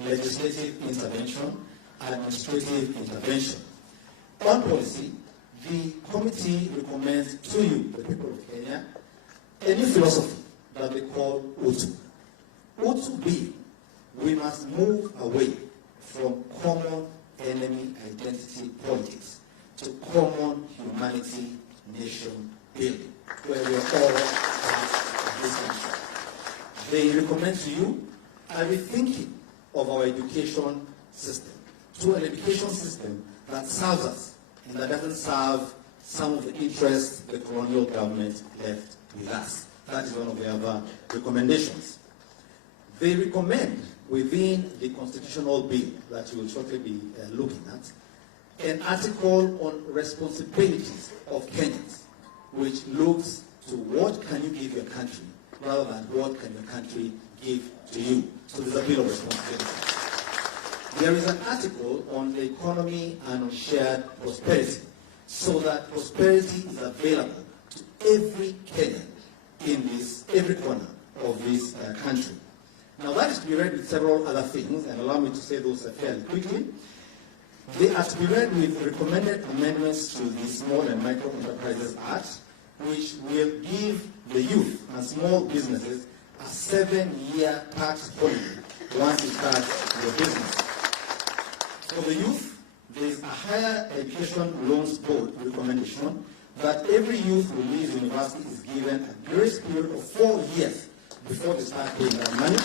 legislative intervention, administrative intervention. On policy, the committee recommends to you, the people of Kenya, a new philosophy that they call Utu. Utu being, we must move away from common enemy identity politics to common humanity nation building, where we are all part of this country. They recommend to you a rethinking of our education system to an education system that serves us and that doesn't serve some of the interests the colonial government left with us. That is one of the other recommendations. They recommend within the constitutional bill that you will shortly be looking at, an article on responsibilities of Kenyans, which looks to what can you give your country rather than what can your country give to you. So there's a bill of responsibility. There is an article on the economy and on shared prosperity, so that prosperity is available to every Kenyan in every corner of this country. Now that is to be read with several other things, and allow me to say those fairly quickly. They are to be read with recommended amendments to the Small and Micro Enterprises Act, which will give the youth and small businesses a 7-year tax holiday once you start your business. For the youth, there is a Higher Education Loans Board recommendation that every youth who leaves university is given a grace period of 4 years before they start paying that money.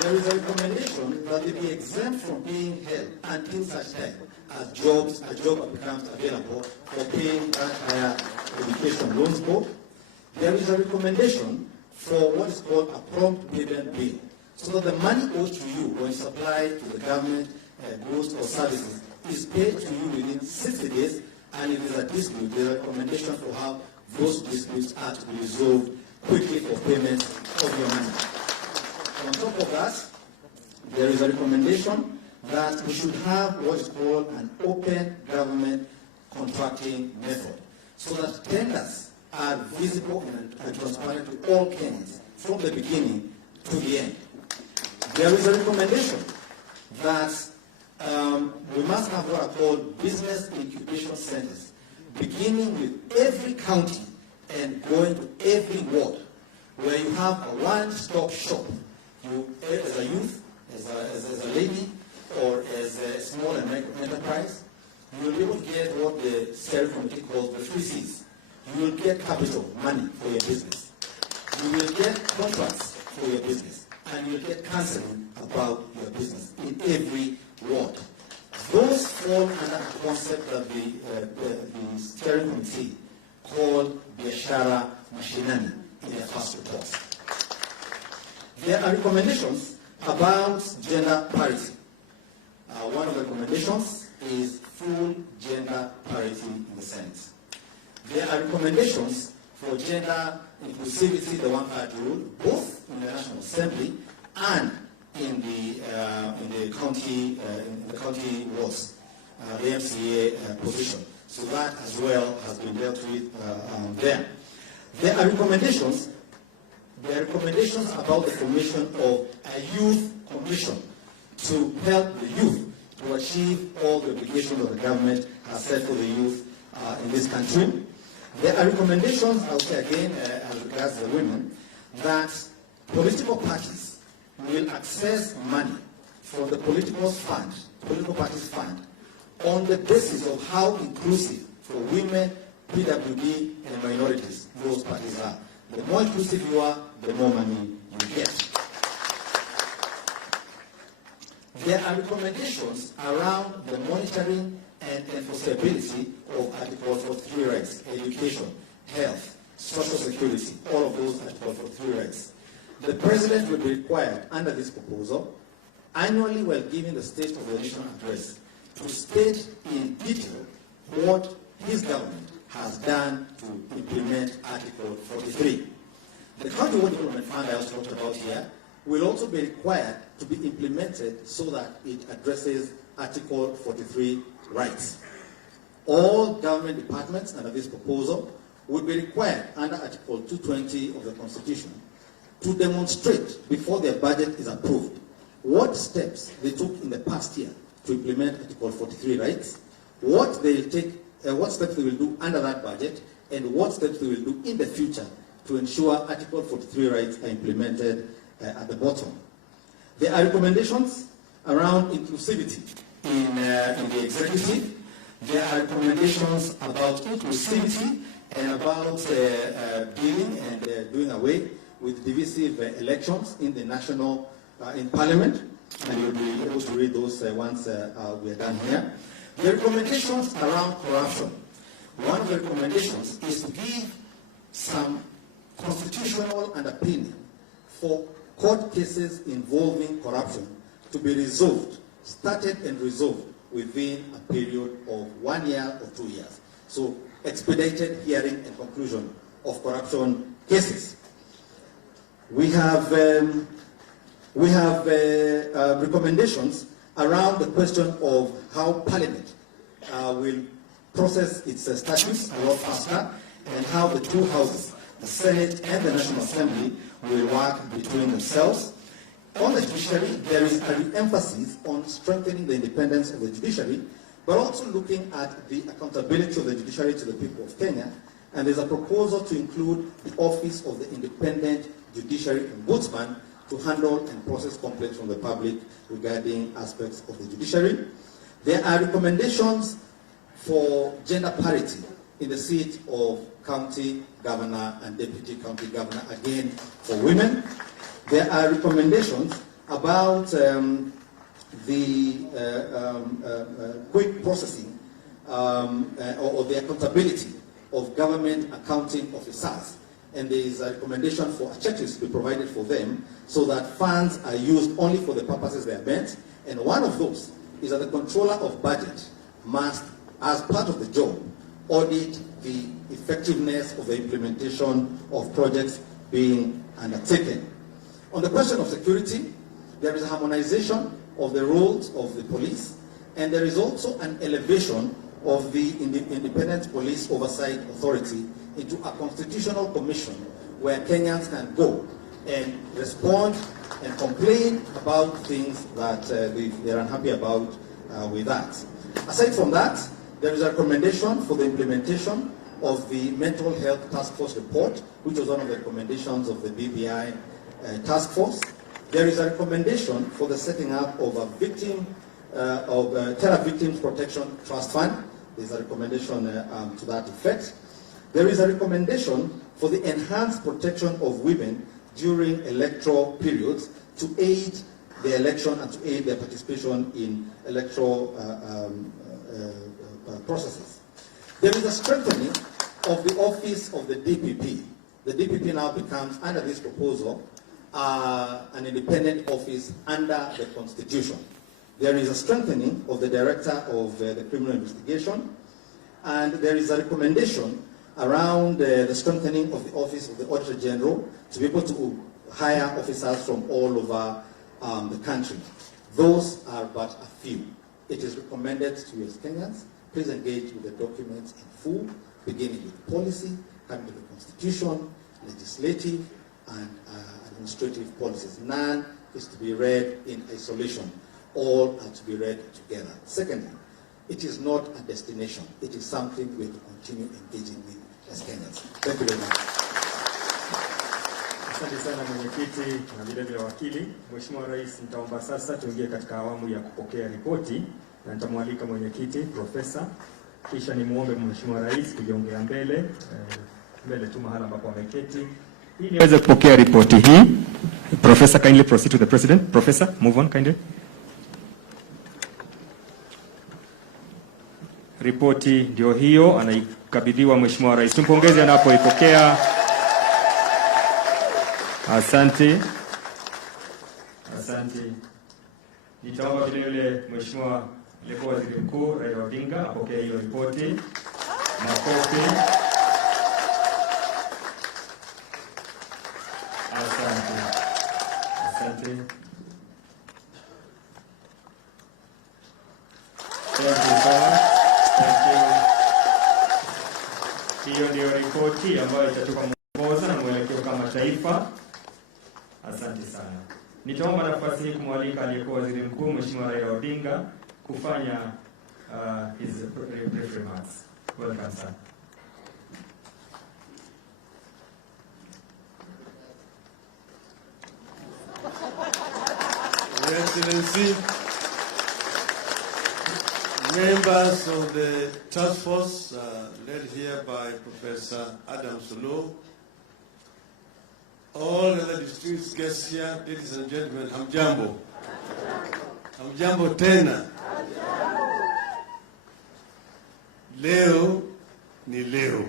There is a recommendation that they be exempt from being held until such time as a job becomes available for paying that Higher Education Loans Board. There is a recommendation for what is called a prompt payment bill, so that the money owed to you when supplied to the government goods or services is paid to you within 60 days, and if there is a dispute, there are recommendations for how those disputes are to be resolved quickly for payment of your money. On top of that, there is a recommendation that we should have what is called an open government contracting method, so that tenders are visible and transparent to all Kenyans from the beginning to the end. There is a recommendation that we must have what are called business incubation centers, beginning with every county and going to every ward, where you have a one-stop shop. You, as a youth, as a lady, or as a small and micro enterprise, you will be able to get what the steering committee calls the 3 C's. You will get capital, money for your business. You will get contracts for your business, and you will get counseling about your business in every ward. Those fall under a concept that the steering committee called Biashara Mashinani in their first report. There are recommendations about gender parity. One of the recommendations is full gender parity in the Senate. There are recommendations for gender inclusivity, the one-party rule, both in the National Assembly and in the county wards, the MCA position. So that as well has been dealt with there. There are recommendations about the formation of a youth commission to help the youth to achieve all the obligations that the government has set for the youth in this country. There are recommendations, I'll say again, as regards the women, that political parties will access money from the political parties fund, on the basis of how inclusive for women, PWD, and minorities those parties are. The more inclusive you are, the more money you get. There are recommendations around the monitoring and enforceability of Article 43 rights, education, health, social security, all of those Article 43 rights. The President will be required under this proposal, annually while giving the State of the Nation address, to state in detail what his government has done to implement Article 43. The County Ward Development Fund I also talked about here will also be required to be implemented so that it addresses Article 43 rights. All government departments under this proposal will be required under Article 220 of the Constitution to demonstrate before their budget is approved what steps they took in the past year to implement Article 43 rights, what steps they will do under that budget, and what steps they will do in the future to ensure Article 43 rights are implemented at the bottom. There are recommendations around inclusivity in the executive. There are recommendations about inclusivity and about dealing and doing away with divisive elections in the national, in Parliament, and you'll be able to read those once we are done here. The recommendations around corruption. One of the recommendations is to give some constitutional underpinning for court cases involving corruption to be resolved, started and resolved within a period of 1 year or 2 years. So expedited hearing and conclusion of corruption cases. We have recommendations around the question of how Parliament will process its statutes a lot faster, and how the two houses, the Senate and the National Assembly, will work between themselves. On the judiciary, there is an emphasis on strengthening the independence of the judiciary, but also looking at the accountability of the judiciary to the people of Kenya. And there's a proposal to include the Office of the Independent Judiciary Ombudsman to handle and process complaints from the public regarding aspects of the judiciary. There are recommendations for gender parity in the seat of county governor and deputy county governor, again for women. There are recommendations about the quick processing or the accountability of government accounting officers. And there is a recommendation for a checklist to be provided for them so that funds are used only for the purposes they are meant. And one of those is that the controller of budget must, as part of the job, audit the effectiveness of the implementation of projects being undertaken. On the question of security, there is a harmonization of the roles of the police, and there is also an elevation of the Independent Police Oversight Authority into a constitutional commission where Kenyans can go and respond and complain about things that they're unhappy about with that. Aside from that, there is a recommendation for the implementation of the Mental Health Task Force report, which was one of the recommendations of the BBI task force. There is a recommendation for the setting up of a terror victims protection trust fund. There's a recommendation to that effect. There is a recommendation for the enhanced protection of women during electoral periods to aid the election and to aid their participation in electoral processes. There is a strengthening of the office of the DPP. The DPP now becomes, under this proposal, an independent office under the Constitution. There is a strengthening of the Director of the Criminal Investigation, and there is a recommendation around the strengthening of the Office of the Auditor General to be able to hire officers from all over the country. Those are but a few. It is recommended to you as Kenyans, please engage with the documents in full, beginning with policy, coming to the Constitution, legislative, and administrative policies. None is to be read in isolation. All are to be read together. Secondly, it is not a destination. It is something we have to continue engaging with as Kenyans. Thank you very much. Asante sana mwenyekiti na vile vile wakili. Mheshimiwa Rais, nitaomba sasa tuingie katika awamu ya kupokea ripoti, na nitamwalika mwenyekiti Profesa, kisha nimuombe Mheshimiwa Rais kujiongea mbele tu mahala ambapo ameketi ili aweze kupokea ripoti hii. Professor, kindly proceed to the President. Professor, move on kindly. Ripoti ndio hiyo, anaikabidhiwa Mheshimiwa Rais. Tumpongeze anapoipokea. Asante. Asante. Nitaomba vile vile Mheshimiwa aliyekuwa Waziri Mkuu Raila Odinga apokee hiyo ripoti. Makofi. Asante. Asante. Thank you so much. Hiyo ndio ripoti ambayo itatupa mwongozo na mwelekeo kama taifa. Asante sana. Nitaomba nafasi hii kumwalika aliyekuwa waziri mkuu Mheshimiwa Raila Odinga kufanya his brief remarks. Welcome, sir. Your Excellency, members of the task force led here by Professor Adam Sulu, all the other distinguished guests here, ladies and gentlemen, hamjambo. Hamjambo tena. Leo ni leo.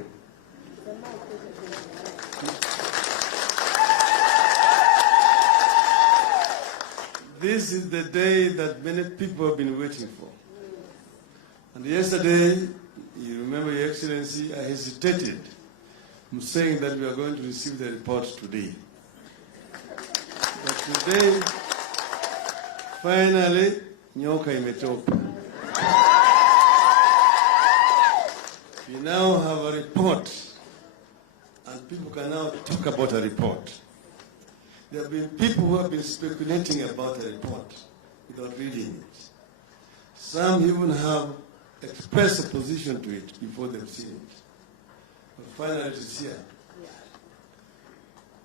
This is the day that many people have been waiting for. And yesterday, you remember, Your Excellency, I hesitated. I'm saying that we are going to receive the report today. But today, finally, nyoka imetoka. We now have a report, and people can now talk about a report. There have been people who have been speculating about the report without reading it. Some even have expressed opposition to it before they've seen it. But finally it is here.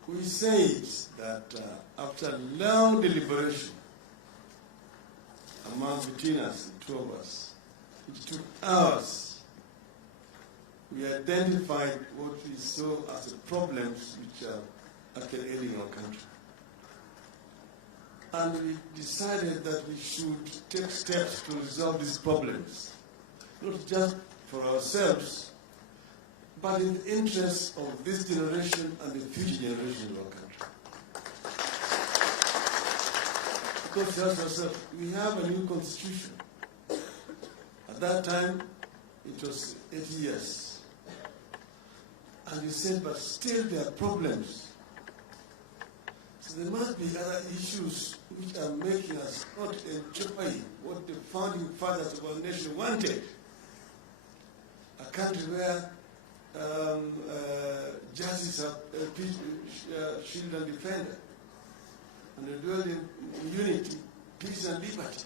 We said that after long deliberation between us, the two of us, it took hours, we identified what we saw as the problems which are actually ailing our country. And we decided that we should take steps to resolve these problems, not just for ourselves, but in the interest of this generation and the future generation of our country. Because to ask ourselves, we have a new constitution. At that time, it was 80 years. And we said, but still there are problems. So there must be other issues which are making us not enjoy what the founding fathers of our nation wanted. A country where justice are shield and defender, and they dwell in unity, peace and liberty.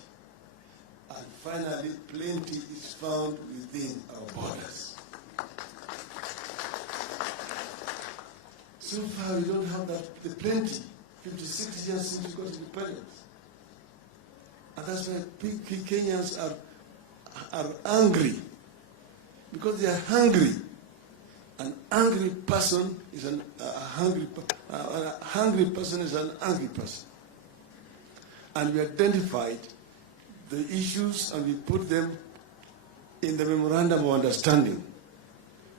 And finally, plenty is found within our borders. So far, we don't have that, the plenty. 56 years since we got independence. And that's why Kenyans are angry. Because they are hungry. An angry person is a hungry person is an angry person. And we identified the issues and we put them in the memorandum of understanding.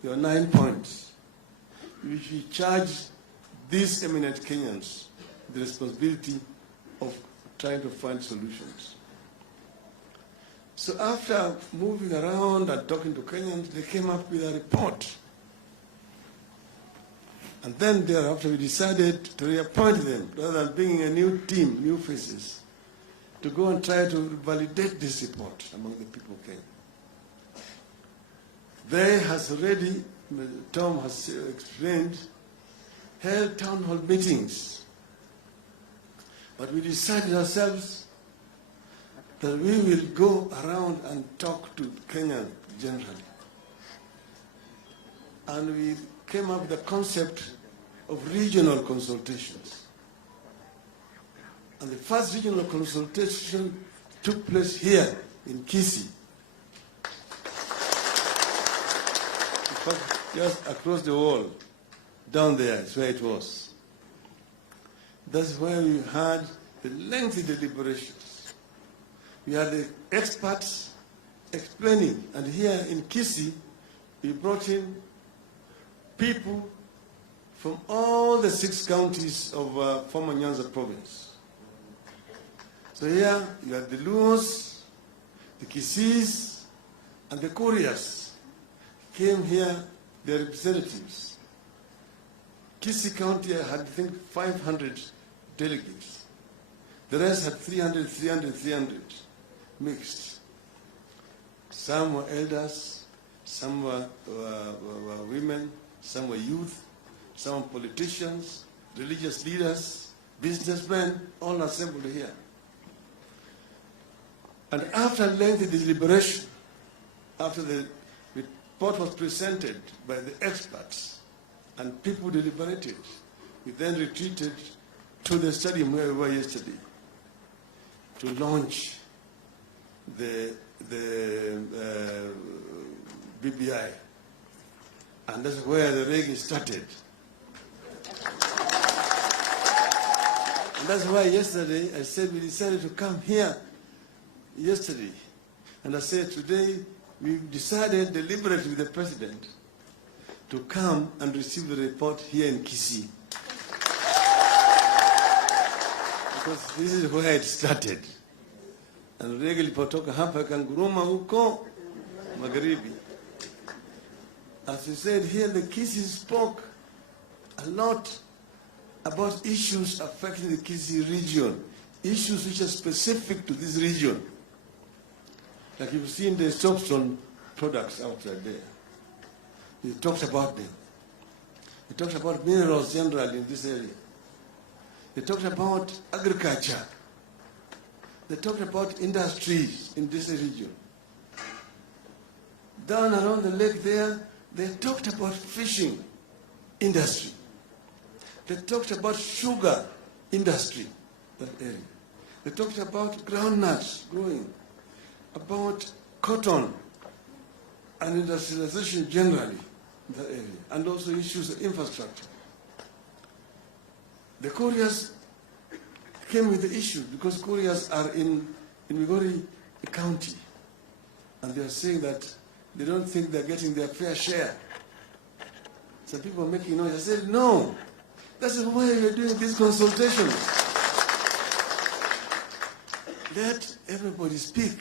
There are 9 points, which we charge these eminent Kenyans the responsibility of trying to find solutions. So after moving around and talking to Kenyans, they came up with a report. And then thereafter we decided to reappoint them, rather than bringing a new team, new faces, to go and try to validate this report among the people of Kenya. They has already, Tom has explained, held town hall meetings. But we decided ourselves that we will go around and talk to Kenya generally. And we came up with the concept of regional consultations. And the first regional consultation took place here in Kisii. Just across the wall, down there is where it was. That's where we had the lengthy deliberations. We had the experts explaining, and here in Kisii, we brought in people from all the 6 counties of former Nyanza province. So here you had the Luos, the Kisiis, and the Kurias came here, their representatives. Kisii County had, I think, 500 delegates. The rest had 300 mixed. Some were elders, some were women, some were youth, some were politicians, religious leaders, businessmen, all assembled here. And after lengthy deliberation, after the report was presented by the experts and people deliberated, we then retreated to the stadium where we were yesterday to launch the BBI. And that's where the rigging started. And that's why yesterday I said we decided to come here yesterday. And I said today we decided deliberately with the president to come and receive the report here in Kisii. Because this is where it started. And rege ilipotoka hapa kanguruma huko magharibi. As you said here, the Kisii spoke a lot about issues affecting the Kisii region, issues which are specific to this region. Like you've seen the soapstone products outside there. He talked about them. He talked about minerals generally in this area. They talked about agriculture. They talked about industries in this region. Down around the lake there, they talked about fishing industry. They talked about sugar industry, that area. They talked about groundnuts growing, about cotton and industrialization generally in that area, and also issues of infrastructure. The couriers came with the issue because couriers are in Migori County, and they are saying that they don't think they're getting their fair share. Some people are making noise. I said, no, that's why we're doing these consultations. Let everybody speak.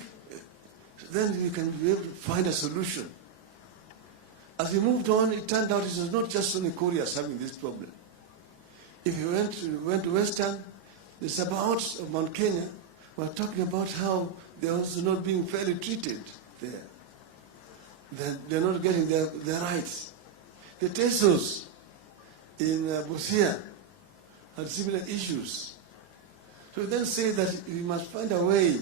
Then we can be able to find a solution. As we moved on, it turned out it was not just only couriers having this problem. If you went to Western, the suburbs of Mount Kenya were talking about how they're also not being fairly treated there. They're not getting their rights. The Tesos in Busia had similar issues. So we then say that we must find a way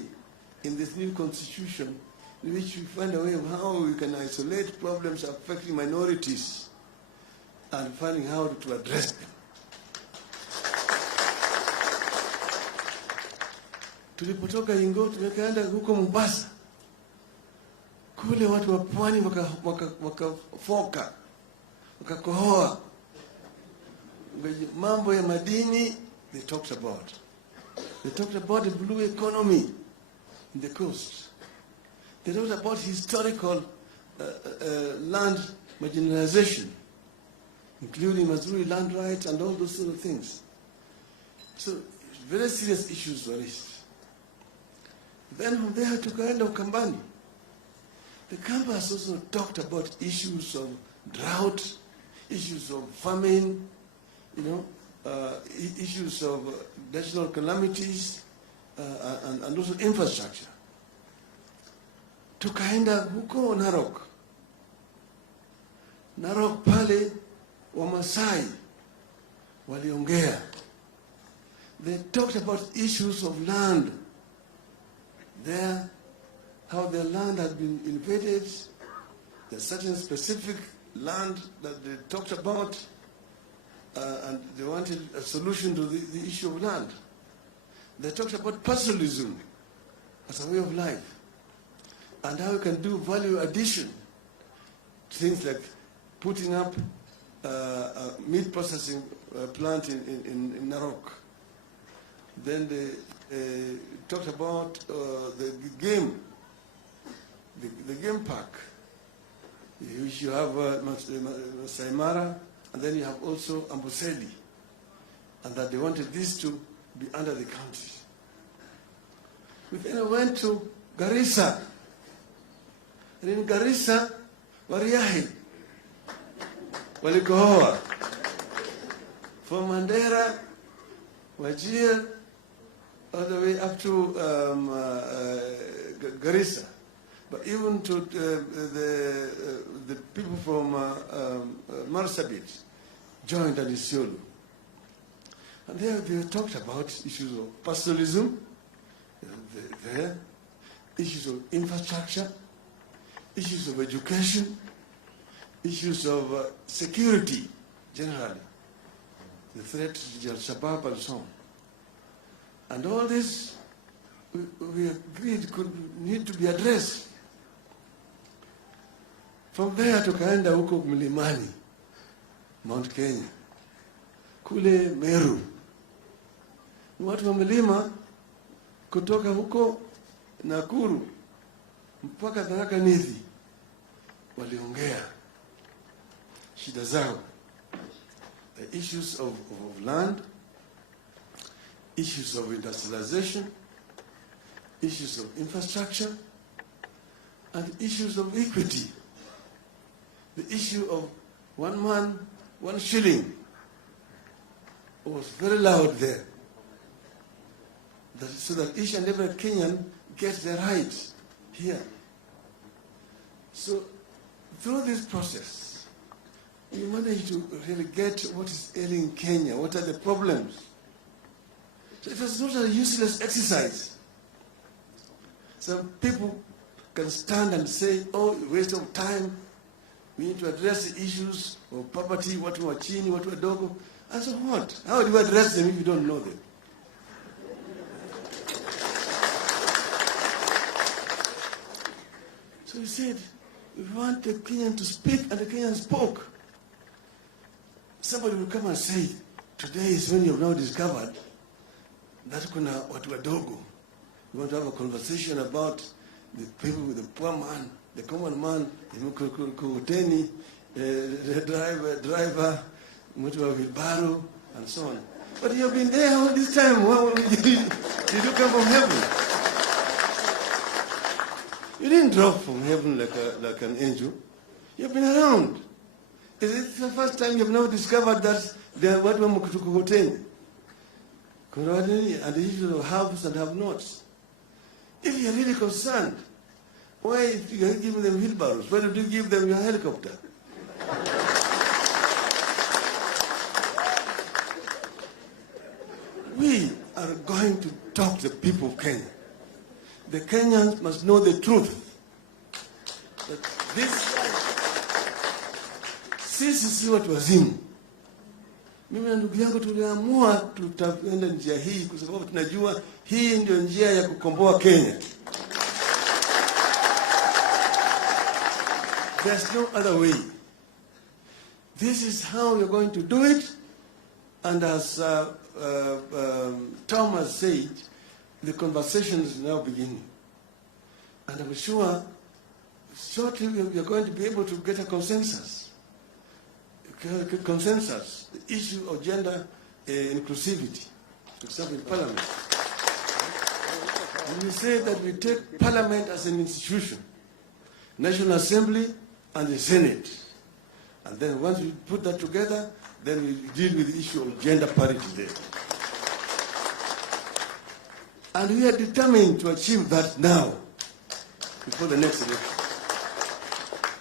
in this new constitution in which we find a way of how we can isolate problems affecting minorities and finding how to address them. Tulipotoka Ingo tumekaenda huko Mombasa, kule watu wa pwani wakafoka wakakohoa mambo ya madini. They talked about the blue economy in the coast. They talked about historical land marginalization, including Mazuri land rights and all those sort of things. So very serious issues were raised. Then from there tukaenda Ukambani. The campus also talked about issues of drought, issues of famine, issues of national calamities, and also infrastructure. Tukaenda huko Narok. Narok pale Wamasai waliongea. They talked about issues of land there, how their land had been invaded. There's certain specific land that they talked about, and they wanted a solution to the issue of land. They talked about pastoralism as a way of life, and how you can do value addition. Things like putting up a meat processing plant in Narok. Then they talked about the game park, which you have Masai Mara, and then you have also Amboseli, and that they wanted this to be under the county. We then went to Garissa, and in Garissa, Wariahi, walikohoa, from Mandera, Wajir, all the way up to Garissa, but even to the people from Marsabit joined at Isiolo. And there they talked about issues of personalism, there, issues of infrastructure, issues of education, issues of security generally, the threat to Al-Shabaab and so on. And all this, we agreed need to be addressed. From there tukaenda huko mlimani, Mount Kenya, kule Meru. Watu wa milima kutoka huko Nakuru mpaka Tharaka Nithi waliongea shida zao, the issues of land, issues of industrialization, issues of infrastructure, and issues of equity. The issue of 1 man, 1 shilling was very loud there. So that each and every Kenyan gets their rights here. So through this process, we managed to really get what is ailing Kenya, what are the problems. So it was not a useless exercise. Some people can stand and say, oh, waste of time. We need to address the issues of poverty, watu wa chini, watu wadogo. And so what? How do you address them if you don't know them? So he said, we want the Kenyan to speak, and the Kenyan spoke. Somebody will come and say, today is when you have now discovered that kuna watu wadogo. We want to have a conversation about the people with the poor man, the common man, the mkokoteni, the driver, mtu wa wheelbarrow, and so on. But you have been there all this time. Did you come from heaven? You didn't drop from heaven like an angel. You've been around. Is it the first time you've now discovered that there are what we mkokoteni? And the issue of haves and have-nots. If you're really concerned, why are you giving them wheelbarrows? Why don't you give them your helicopter? We are going to talk to the people of Kenya. The Kenyans must know the truth. That sisi si watu wazimu. Mimi na ndugu yangu tuliamua tutaenda njia hii kwa sababu tunajua hii ndio njia ya kukomboa Kenya. There's no other way. This is how we're going to do it. And as Thomas said, the conversation is now beginning. And I'm sure shortly we are going to be able to get a consensus. The issue of gender inclusivity, for example, in Parliament. And we say that we take Parliament as an institution, National Assembly and the Senate. And then once we put that together, then we deal with the issue of gender parity there. And we are determined to achieve that now, before the next election.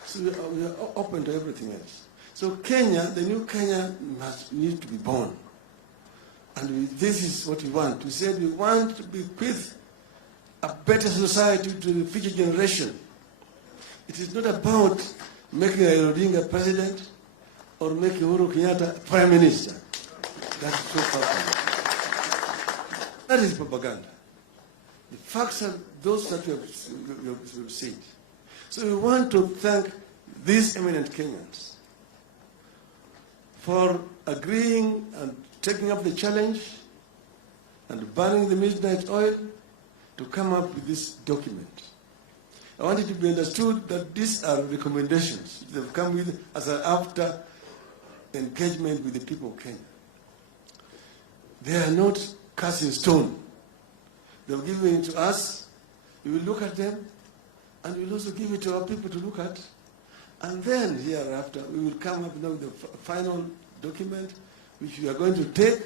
So we are open to everything else. So Kenya, the new Kenya, need to be born. And this is what we want. We said we want to bequeath a better society to the future generation. It is not about making Raila Odinga president or making Uhuru Kenyatta prime minister. That's so far. That is propaganda. The facts are those that we have said. So we want to thank these eminent Kenyans for agreeing and taking up the challenge and burning the midnight oil to come up with this document. I want it to be understood that these are recommendations they've come with as an after engagement with the people of Kenya. They are not cast in stone. They've given it to us. We will look at them, and we will also give it to our people to look at. And then hereafter, we will come up now with the final document, which we are going to take.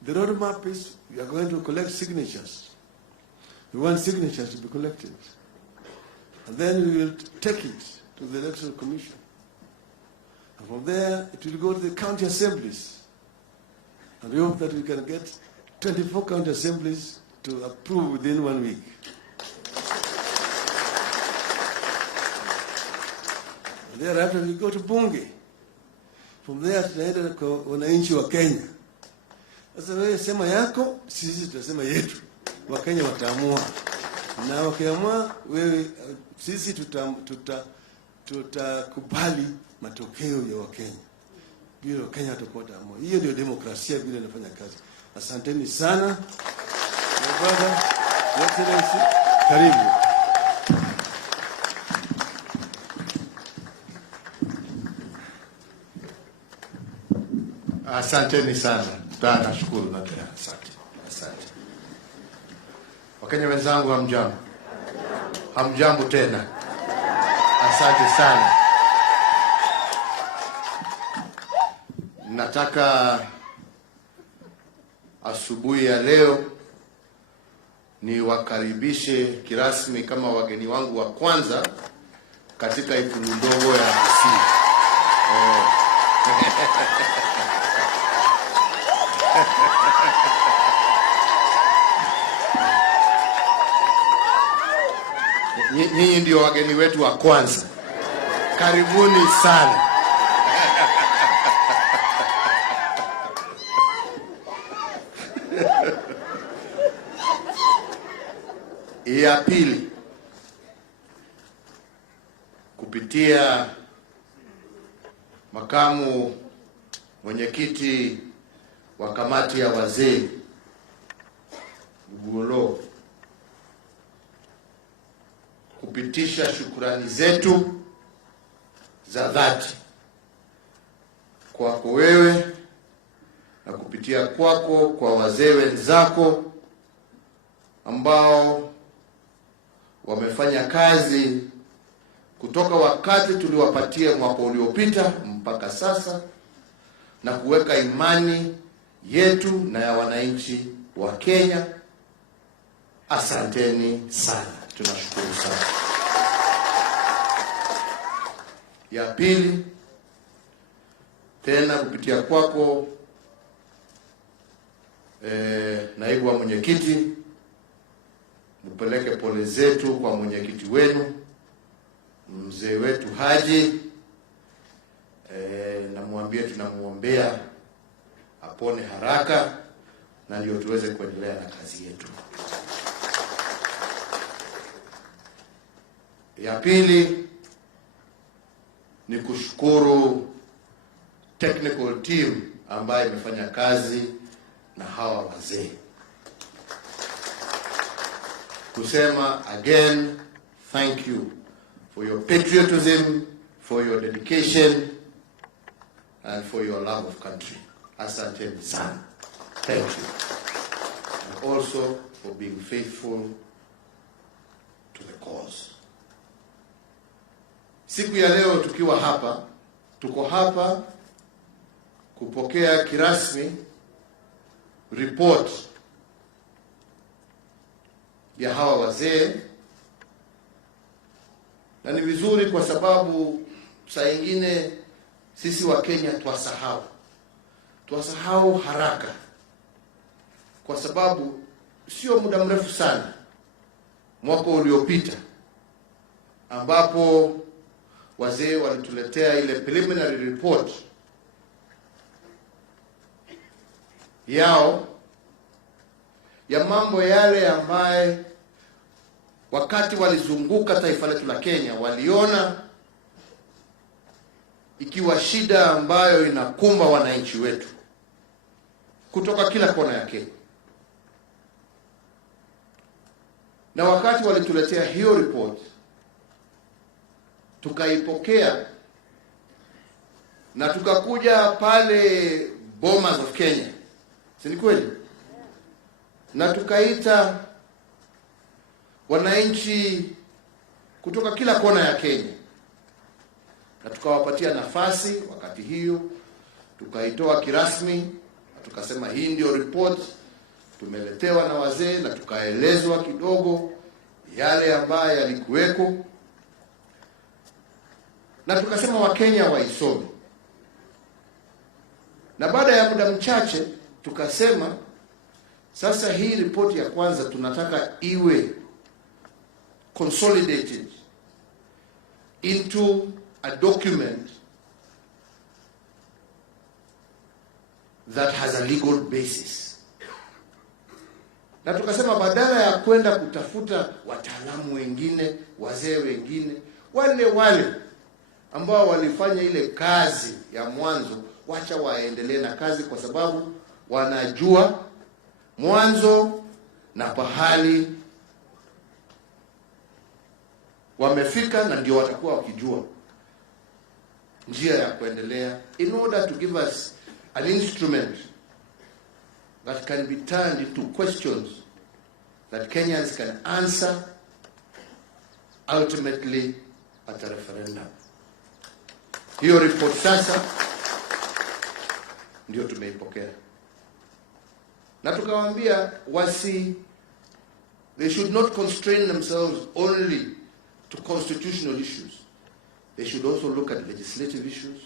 The roadmap is we are going to collect signatures. We want signatures to be collected. And then we will take it to the Electoral Commission. And from there, it will go to the county assemblies. And we hope that we can get 24 county assemblies to approve within 1 week. Thereafter we go to bunge. From there tunaenda kwa wananchi wa Kenya. Sasa wewe sema yako, sisi tutasema yetu. Wakenya wataamua. Na wakiamua wewe, sisi tutakubali matokeo ya Wakenya. Bila Wakenya watakuwa amua. Hiyo ndio demokrasia vile inafanya kazi. Asanteni sana. My brother, Your Excellency, karibu. Asanteni sana. Nashukuru na tena asante. Asante. Wakenya wenzangu, hamjambo. Hamjambo tena. Asante sana. Nataka asubuhi ya leo ni wakaribishe kirasmi kama wageni wangu wa kwanza katika ikulu ndogo ya Kisii. Nyinyi ndio wageni wetu wa kwanza. Karibuni sana. Ya pili, kupitia makamu mwenyekiti wa kamati ya wazee Uhuru, kupitisha shukrani zetu za dhati kwako wewe na kupitia kwako kwa wazee wenzako ambao wamefanya kazi kutoka wakati tuliwapatia mwaka uliopita mpaka sasa na kuweka imani yetu na ya wananchi wa Kenya. Asanteni sana. Tunashukuru sana. Ya pili, tena kupitia kwako naibu wa mwenyekiti, mpeleke pole zetu kwa mwenyekiti wenu mzee wetu Haji, na muambie tunamuombea apone haraka na ndio tuweze kuendelea na kazi yetu. Ya pili ni kushukuru technical team ambayo imefanya kazi na hawa wazee. Kusema again, thank you for your patriotism, for your dedication, and for your love of country. Asanteni sana. Thank you. And also for being faithful to the cause. Siku ya leo tukiwa hapa, tuko hapa kupokea kirasmi report ya hawa wazee, na ni vizuri kwa sababu saa nyingine sisi wa Kenya twasahau haraka, kwa sababu sio muda mrefu sana mwaka uliopita ambapo wazee walituletea ile preliminary report yao ya mambo yale ambaye wakati walizunguka taifa letu la Kenya waliona ikiwa shida ambayo inakumba wananchi wetu kutoka kila kona ya Kenya. Na wakati walituletea hiyo report, tukaipokea na tukakuja pale Bomas of Kenya, si ni kweli? Na tukaita wananchi kutoka kila kona ya Kenya na tukawapatia nafasi. Wakati hiyo tukaitoa kirasmi na tukasema hii ndio report tumeletewa na wazee, na tukaelezwa kidogo yale ambayo yalikuweko, na tukasema Wakenya waisome. Na baada ya muda mchache tukasema sasa hii ripoti ya kwanza tunataka iwe consolidated into a document that has a legal basis. Na tukasema badala ya kwenda kutafuta wataalamu wengine, wazee wengine, wale ambao walifanya ile kazi ya mwanzo, wacha waendelee na kazi, kwa sababu wanajua mwanzo na pahali wamefika, na ndio watakuwa wakijua njia ya kuendelea, in order to give us an instrument that can be turned into questions that Kenyans can answer ultimately at a referendum. Hiyo report sasa ndio tumeipokea, na tukawaambia they should not constrain themselves only to constitutional issues. They should also look at legislative issues.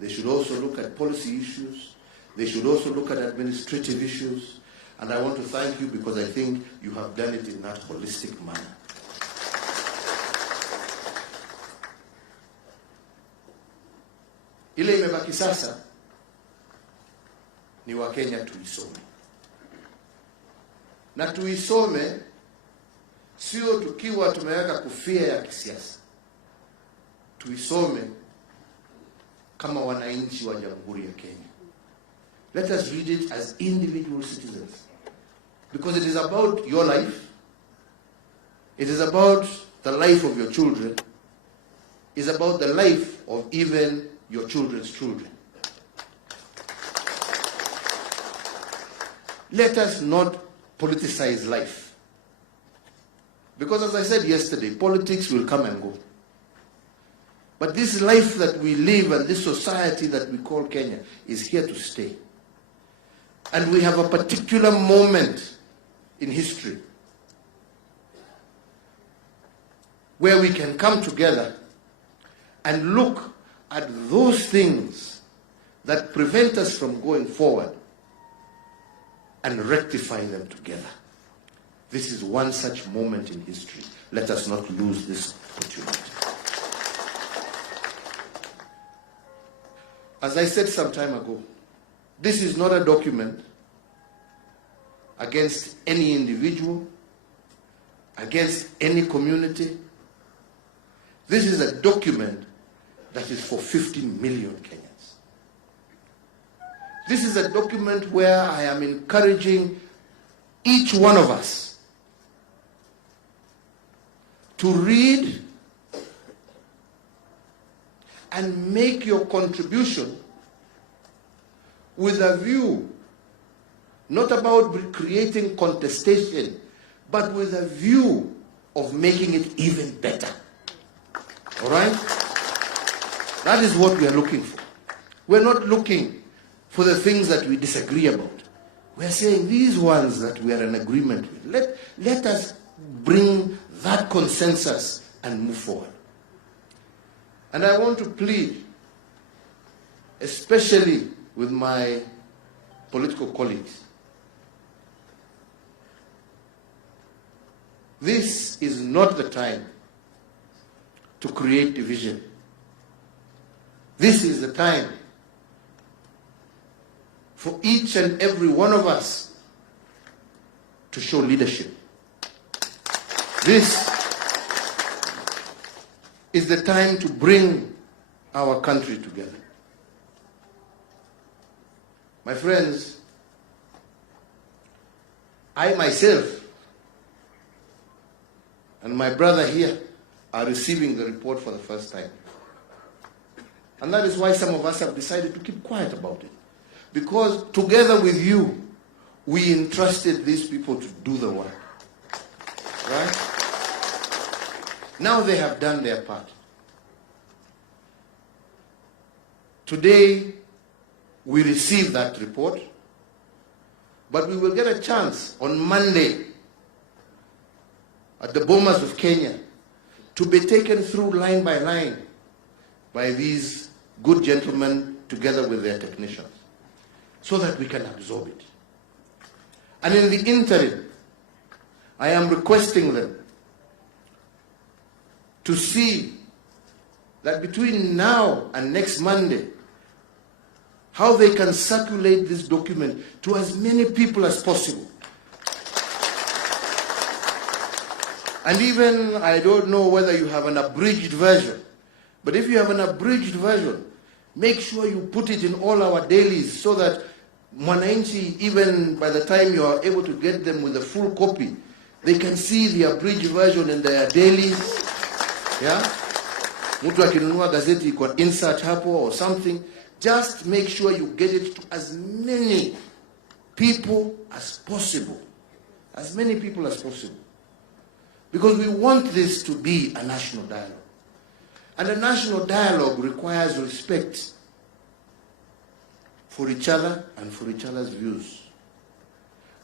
They should also look at policy issues. They should also look at administrative issues. And I want to thank you, because I think you have done it in that holistic manner. Ile imebaki sasa ni Wakenya tuisome. Na tuisome sio tukiwa tumeweka kofia ya kisiasa. Tuisome kama wananchi wa Jamhuri ya Kenya. Let us read it as individual citizens, because it is about your life. It is about the life of your children. It is about the life of even your children's children. Let us not politicize life. Because as I said yesterday, politics will come and go. But this life that we live and this society that we call Kenya is here to stay. And we have a particular moment in history where we can come together and look at those things that prevent us from going forward and rectify them together. This is one such moment in history. Let us not lose this opportunity. As I said some time ago, this is not a document against any individual, against any community. This is a document that is for 15 million Kenyans. This is a document where I am encouraging each one of us to read and make your contribution with a view not about creating contestation, but with a view of making it even better. All right? That is what we are looking for. We're not looking for the things that we disagree about. We're saying these ones that we are in agreement with, let us bring that consensus and move forward. And I want to plead, especially with my political colleagues, this is not the time to create division. This is the time for each and every one of us to show leadership. This is the time to bring our country together. My friends, I myself and my brother here are receiving the report for the first time. And that is why some of us have decided to keep quiet about it. Because together with you, we entrusted these people to do the work. Right? Now they have done their part. Today, we receive that report, but we will get a chance on Monday at the Bomas of Kenya to be taken through line by line by these good gentlemen together with their technicians. so that we can absorb it. And in the interim, I am requesting them to see that between now and next Monday, how they can circulate this document to as many people as possible. And even, I don't know whether you have an abridged version, but if you have an abridged version, make sure you put it in all our dailies so that Mwananchi, even by the time you are able to get them with a full copy, they can see the abridged version in their dailies. Yeah? Mtu akinunua gazeti kwa insert hapo or something. Just make sure you get it to as many people as possible. As many people as possible. Because we want this to be a national dialogue. And a national dialogue requires respect for each other and for each other's views.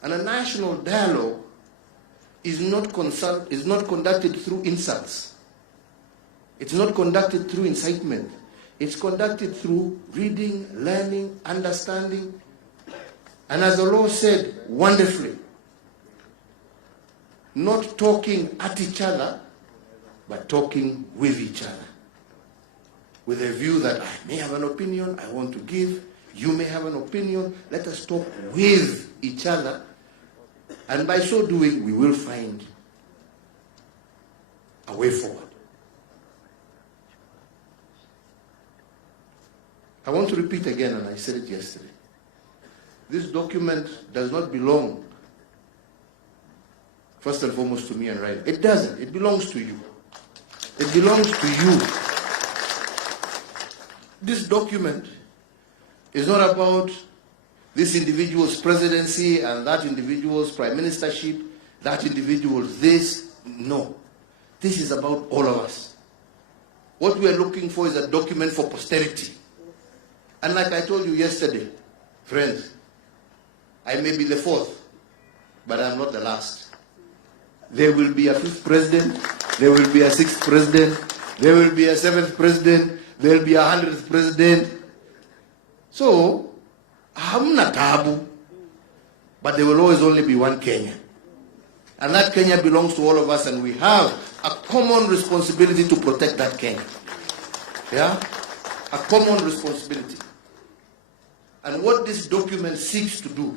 And a national dialogue is not conducted through insults. It's not conducted through incitement. It's conducted through reading, learning, understanding. And as the law said wonderfully, not talking at each other, but talking with each other. With a view that I may have an opinion I want to give, you may have an opinion, let us talk with each other, and by so doing we will find a way forward. I want to repeat again, and I said it yesterday. This document does not belong, first and foremost, to me and Raila. It doesn't. It belongs to you. It belongs to you. This document is not about this individual's presidency and that individual's prime ministership, that individual's this. No. This is about all of us. What we are looking for is a document for posterity. And like I told you yesterday, friends, I may be the fourth, but I'm not the last. There will be a fifth president, there will be a sixth president, there will be a seventh president, there will be 100th president. So, hamna tabu, but there will always only be one Kenya. And that Kenya belongs to all of us, and we have a common responsibility to protect that Kenya. Yeah? A common responsibility. And what this document seeks to do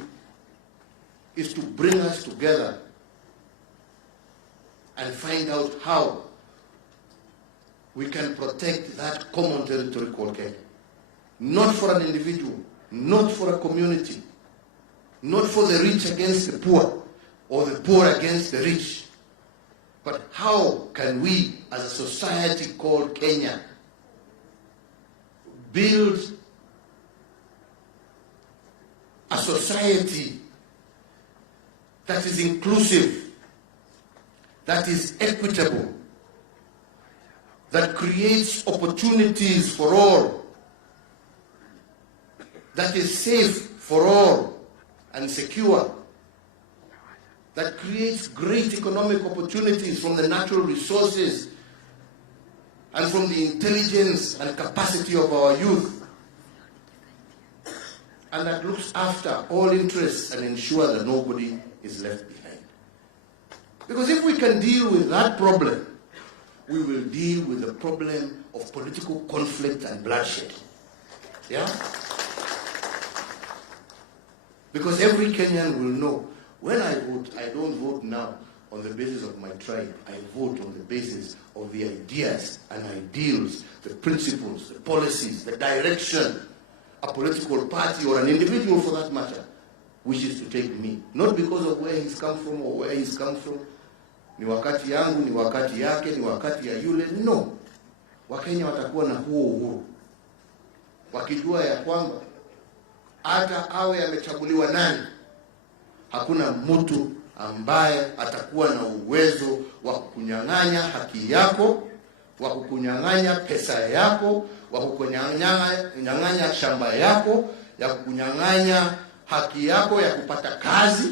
is to bring us together and find out how we can protect that common territory called Kenya. Not for an individual, not for a community, not for the rich against the poor, or the poor against the rich, but how can we, as a society called Kenya, build a society that is inclusive, that is equitable, that creates opportunities for all, that is safe for all and secure, that creates great economic opportunities from the natural resources and from the intelligence and capacity of our youth, and that looks after all interests and ensure that nobody is left behind. Because if we can deal with that problem, we will deal with the problem of political conflict and bloodshed. Yeah? Because every Kenyan will know, when I vote, I don't vote now on the basis of my tribe. I vote on the basis of the ideas and ideals, the principles, the policies, the direction a political party or an individual, for that matter, wishes to take me. Not because of where he's come from or where he's come from. Ni wakati yangu, ni wakati yake, ni wakati ya yule. No. Wakenya watakuwa na huo uhuru, wakijua ya kwamba hata awe amechaguliwa nani, hakuna mtu ambaye atakuwa na uwezo wa kukunyang'anya haki yako, wa kukunyang'anya pesa yako, wa kukunyang'anya shamba yako, ya kukunyang'anya haki yako ya kupata kazi.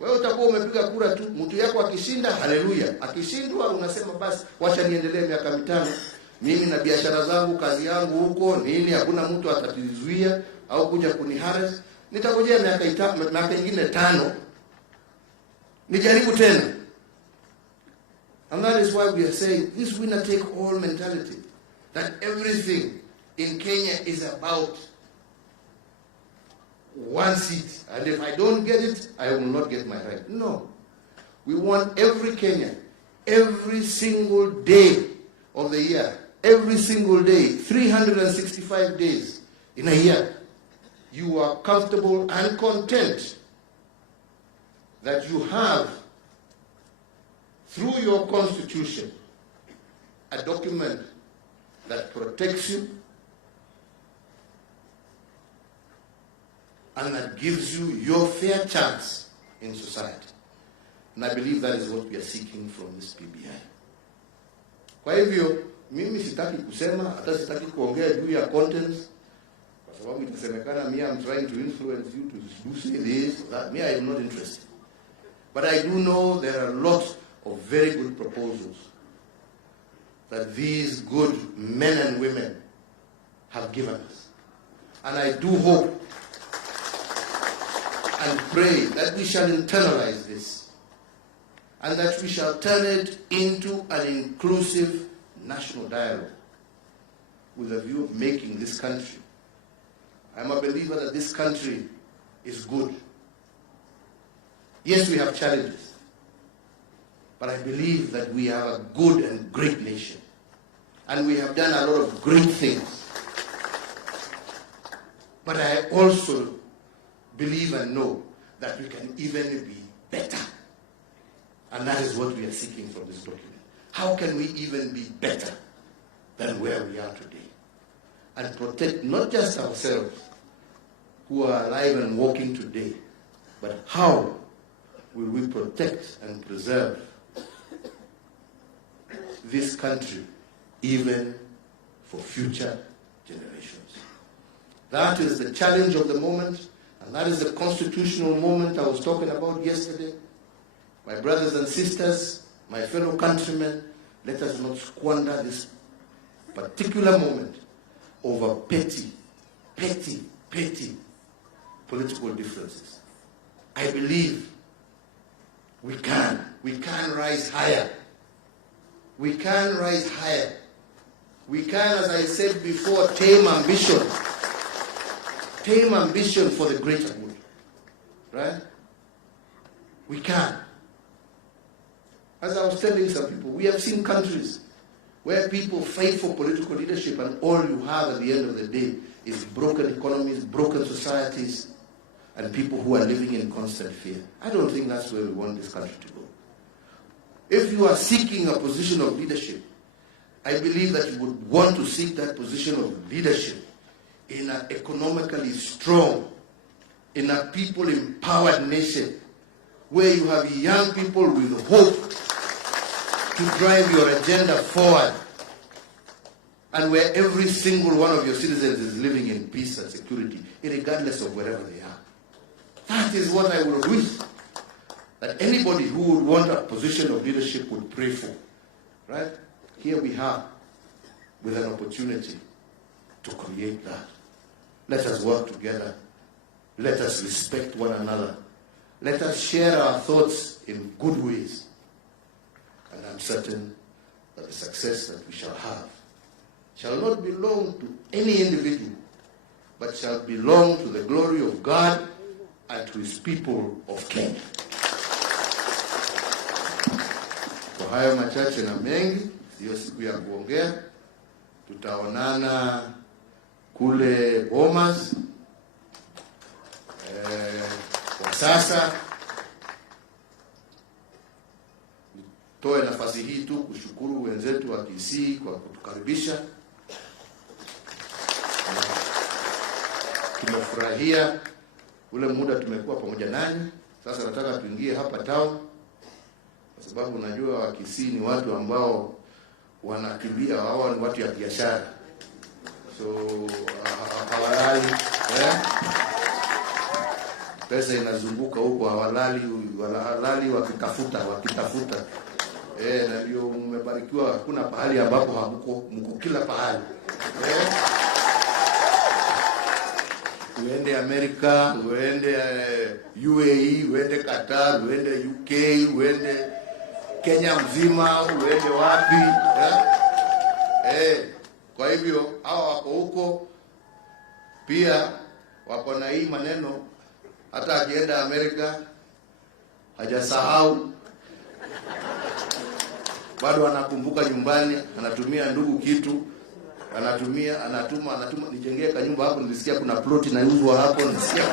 Wewe utakuwa umepiga kura tu, mtu yako akishinda, haleluya. Akishindwa unasema basi wacha niendelee miaka 5. Mimi na biashara zangu, kazi yangu huko nini, hakuna mtu atatizuia au kuja kuniharas. Nitangojea miaka ingine 5 nijaribu tena. And that is why we are saying this winner take all mentality, that everything in Kenya is about one seat, and if I don't get it, I will not get my right. No. We want every Kenyan, every single day of the year, every single day, 365 days in a year, you are comfortable and content that you have, through your constitution, a document that protects you and that gives you your fair chance in society. And I believe that is what we are seeking from this PBI. Kwa hivyo, mimi sitaki kusema, hata sitaki kuongea juu ya contents, kwa sababu itasemekana me I'm trying to influence you to do say this, that. Me, I am not interested. But I do know there are lots of very good proposals that these good men and women have given us. And I do hope and pray that we shall internalize this and that we shall turn it into an inclusive national dialogue with a view of making this country. I'm a believer that this country is good. Yes, we have challenges, but I believe that we are a good and great nation, and we have done a lot of great things. But I also believe and know that we can even be better. And that is what we are seeking from this document. How can we even be better than where we are today? And protect not just ourselves who are alive and walking today, but how will we protect and preserve this country even for future generations? That is the challenge of the moment, and that is the constitutional moment I was talking about yesterday. My brothers and sisters, my fellow countrymen, let us not squander this particular moment over petty political differences. I believe we can rise higher. We can rise higher. We can, as I said before, tame ambition. Tame ambition for the greater good. Right? We can. As I was telling some people, we have seen countries where people fight for political leadership and all you have at the end of the day is broken economies, broken societies, and people who are living in constant fear. I don't think that's where we want this country to go. If you are seeking a position of leadership, I believe that you would want to seek that position of leadership in an economically strong, in a people-empowered nation, where you have young people with hope to drive your agenda forward, and where every single one of your citizens is living in peace and security, regardless of wherever they are. That is what I would wish that anybody who would want a position of leadership would pray for. Right? Here we are with an opportunity to create that. Let us work together. Let us respect one another. Let us share our thoughts in good ways. And I'm certain that the success that we shall have shall not belong to any individual, but shall belong to the glory of God and to his people of Kenya. Kwa hayo machache na mengi, hiyo siku ya kuongea, tutaonana kule Bomas. Kwa sasa toe nafasi hii tu kushukuru wenzetu wa Kisii kwa kutukaribisha. Tumefurahia ule muda tumekuwa pamoja nanyi. Sasa nataka tuingie hapa town, kwa sababu unajua wa Kisii ni watu ambao wanakimbia, hao ni watu ya biashara. So hawalali, pesa inazunguka huko, hawalali wakitafuta. Na ndio mmebarikiwa, hakuna pahali ambapo mko kila pahali. Uende Amerika, uende UAE, uende Qatar, uende UK, uende Kenya mzima, uende wapi. Kwa hivyo hao wako huko pia wako na hii maneno, hata akienda Amerika hajasahau, bado anakumbuka nyumbani, anatumia ndugu kitu, anatuma nijengee kanyumba hapo, nilisikia kuna plot inauzwa hapo, nilisikia.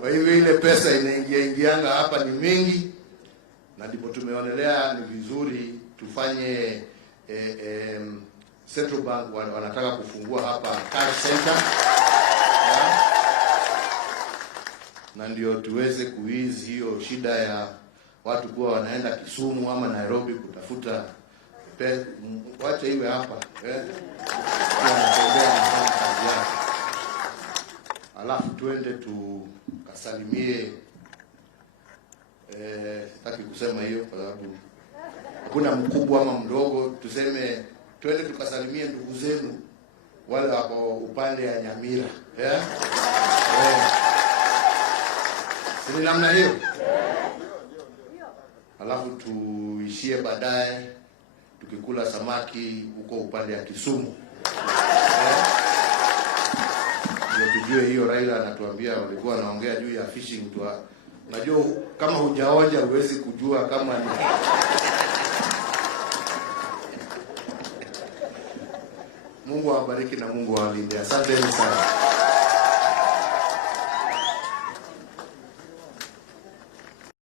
Kwa hivyo ile pesa inaingianga hapa ni mingi, na ndipo tumeonelea ni vizuri tufanye Central Bank wanataka kufungua hapa cash center, na ndio tuweze kuizi hiyo shida ya watu kuwa wanaenda Kisumu ama Nairobi kutafuta pesa. Wacha iwe hapa, anatembea na kazi yake. Alafu tuende tukasalimie, sitaki kusema hiyo kwa sababu hakuna mkubwa ama mdogo, tuseme twende tukasalimie ndugu zenu wale wako upande ya Nyamira. Si namna hiyo? Alafu tuishie baadaye tukikula samaki huko upande ya Kisumu. Ndio tujue hiyo. Raila anatuambia walikuwa wanaongea juu ya fishing tu. Unajua kama hujaoja huwezi kujua kama ni Mungu awabariki na Mungu awalinde. Asante sana.